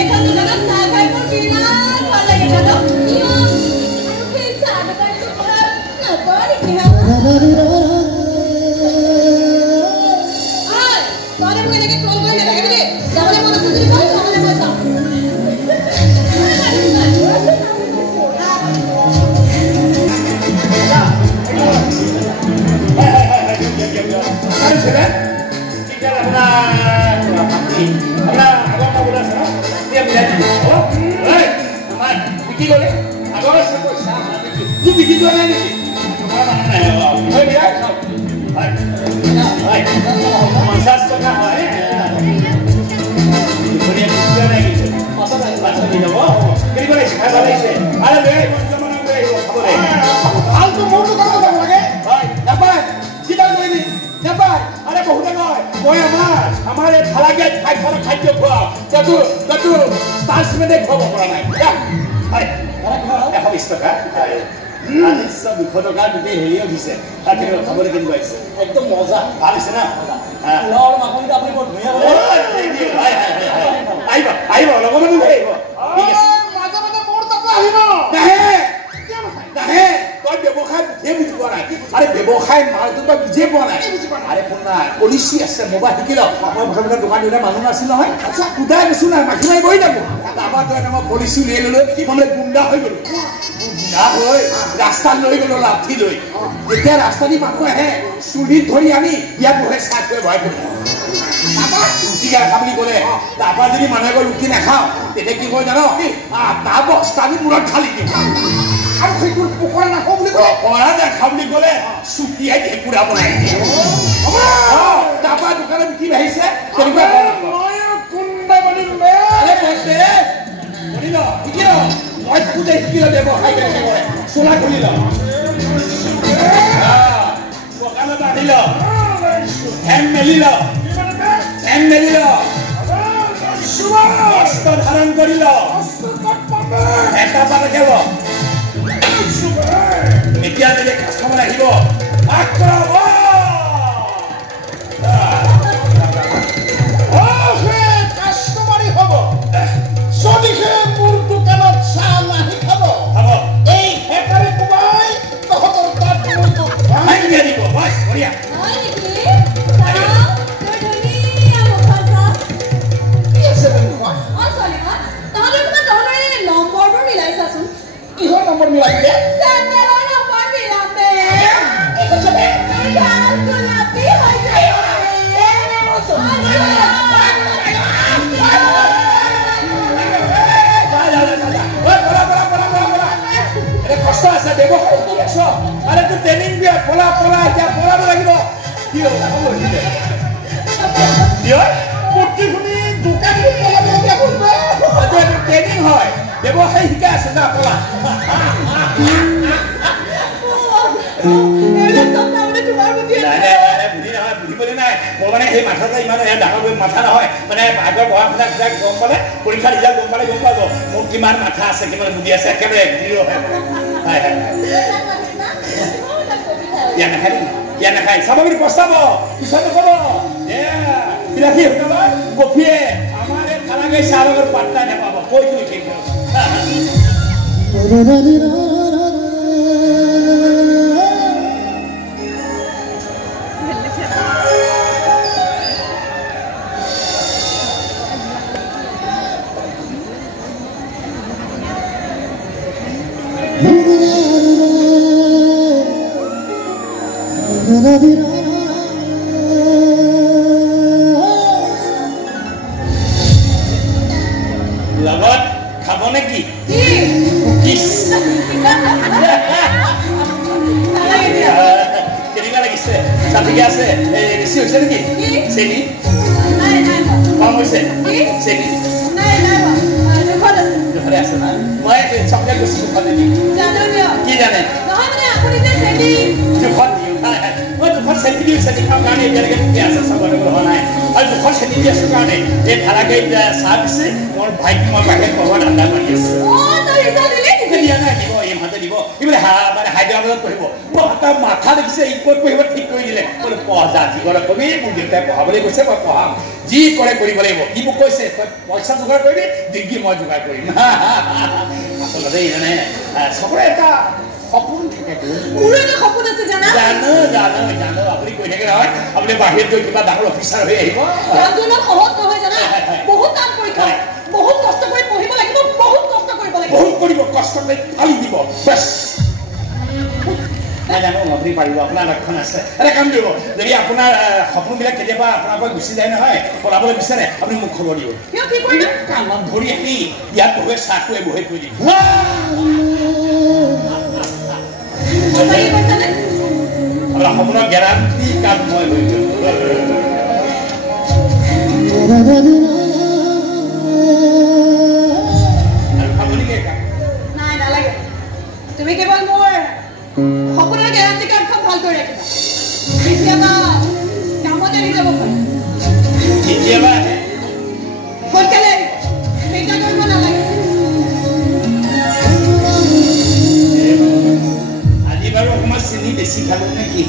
এইখন দোকানত চাহ খাই মোৰ বিৰাট ভাল লাগে জানো কিয় আৰু সেই চাহ দোকানটো পৰা নকৰা নেকি হা তহঁতে মোক এনেকৈ কল কৰি নাথাকিবি দেই যাবলৈ মন আছে যদি কল নহ'লে মই যাওঁ हमारे फलागे खाई खाना खाद्य खुआ तू तू स्टार्स में देख खबर पड़ा नहीं क्या अरे अरे हम इस तरह अरे सब फोटो कार्ड दे हेलियो दिसे ताकि खबर के लिए एकदम मजा आ रही है ना और माखन का अपनी बहुत दुनिया बोले आई बा लोगों में नहीं वो ठीक है मजा मजा मोड़ तक आई ना नहीं नहीं तो व्यवसाय ये बुझ पा रहा है अरे व्यवसाय माल तो बुझे पा रहा है अरे पुन्ना पुलिस আছে মোবাইল শিকিল মই ভগৱানৰ দোকান দিলে মানুহ নাছিল নহয় আচ্ছা কুদাই গৈছো না মাখি মাৰি বহি যাব তাৰপৰা তো মই পুলিচ লৈ ললো মানে গুণ্ডা হৈ গলো গুণ্ডা হৈ ৰাস্তা লৈ গলো লাঠি লৈ এতিয়া ৰাস্তা দি মানুহ আহে চুলিত ধৰি আনি ইয়াত বহে চাক কৰি ভয় কৰি তাৰপৰা লুটি খাবলি ক'লে তাৰপৰা যদি মানুহে গৈ লুটি নাখাওঁ তেতিয়া কি কয় জানো তাৰ বস্তানি মূৰত ঢালি দিম আৰু সেইবোৰ পকৰা নাখাওঁ বুলি কয় পকৰা নাখাওঁ বুলি ক'লে চুটিয়াই ঢেকুৰা বনাই দিয়ে তাৰপৰা দোকানত কি আহিছে তেনেকুৱা মই কুণ্ডা বনি আৰে বস্তে বনি ল কি ল মই কুণ্ডা শিকিল ব্যৱসায় কেনেকৈ কৰে চোলা খুলি ল দোকানত আনি ল হেম মেলি ল অস্ত্ৰ ধাৰণ কৰি ল এটা পাতে খেল এতিয়া যদি কাষ্টমাৰ আহিব কাষ্টমাৰী হব যদিহে মোৰ দোকানত চাহ নাহি খাব এই হেতাৰে কোবাই তহঁতৰ তাত মোৰটো ভাঙি দিব বাছ বঢ়িয়া কিহৰ নম্বৰ মিলাইছে চেণ্ডেলৰ নম্বৰ মিলাতে এইটো চবে গাল গোলাপী হৈ যায় কষ্ট আছে ব্যৱসায় কৰি আছ আৰে তোৰ ট্ৰেইনিং দিয়া পলা এতিয়া পলাব লাগিব কি হ'ল প্ৰতি শুনি দোকানটো পলাবলগীয়া কৰিব এইটো ট্ৰেইনিং হয় ব্যৱসায় শিকাই আছে না পলা বুঝিবলৈ নাই মোৰ মানে সেই মাথাটা ইমান ডাঙৰ মাথা নহয় মানে আগৰ পঢ়া শুনা গম পালে পৰীক্ষা ৰিজাল্ট গম পালে গম পাব মোৰ কিমান মাথা আছে কিমান বুদ্ধি আছে একেবাৰে ইয়াৰ নাখায় স্বাভাৱিক প্ৰস্তাৱ পিছত নক'ব বিলাসী হোটেলৰ কফিয়ে আমাৰ এই খানাগৈ চাহ লগত পাত্তা নাপাব কৈ তুমি ঠিক লগত খাব নেকি কেনেকুৱা লাগিছে চাঠিকে আছে বেছি হৈছে নেকি চেনি কম হৈছে চেনি জোখৰে আছে না মই চকলেট বেছি জোখত দিম কি জানে জোখত দিওঁ মই জোখত চেনি দিওঁ চেনি খাওঁ কাৰণে এতিয়ালৈকে ঠিকে আছে চাবলৈ হোৱা নাই আৰু জোখত চেনি দি আছোঁ কাৰণে এই ধাৰাকৈ চাহ দিছে মোৰ ভাইটি মই বাহিৰত পঢ়োৱা ধান্দা মাৰি আছোঁ দিয়া নাই দিব এই মাতে দিব ইবলে মানে হায়দৰাবাদত পঢ়িব তাৰ মাথা দেখিছে ই ক'ত পঢ়িব ঠিক কৰি দিলে বোলে পঢ়া যা যি কৰে কবি মোক দেউতাই পঢ়াবলৈ কৈছে মই পঢ়াম যি কৰে কৰিব লাগিব কি মোক কৈছে পইচা যোগাৰ কৰিবি ডিগ্ৰী মই যোগাৰ কৰিম আচলতে মানে চবৰে এটা সপোন থাকে মোৰো এটা সপোন আছে জানো আপুনি কৈ থাকে নহয় আপুনি বাহিৰত গৈ কিবা ডাঙৰ অফিচাৰ হৈ আহিব আন্দোলন সহজ নহয় জানা বহুত টান পৰীক্ষা বহুত কষ্ট কৰি পঢ়িব লাগিব বহুত কষ্ট কৰিব লাগিব বহুত কৰিব কষ্ট কৰি ফালি দিব বাস নাই জানো আপুনি পাৰিব আপোনাৰ লক্ষণ আছে এটা কাম কৰিব যদি আপোনাৰ সপোনবিলাক কেতিয়াবা আপোনাৰ পৰা গুচি যায় নহয় পলাবলৈ বিচাৰে আপুনি মোক খবৰ দিব কি কৰিব কামত ধৰি আহি ইয়াত বহে চাহটোৱে বহে থৈ দিম আপোনাৰ সপোনৰ গেৰাণ্টি কাম মই হৈ গ'ল নাই নালাগে তুমি কেৱল মোৰ সপোনৰ গেৰাণ্টি কাৰ্ডখন ভাল কৰি ৰাখিবা কেতিয়াবা কামত আহি যাব পাৰে কেতিয়াবা সোনকালে চিন্তা কৰিব নালাগে আজি বাৰু অকণমান চেনি বেছি খালো নেকি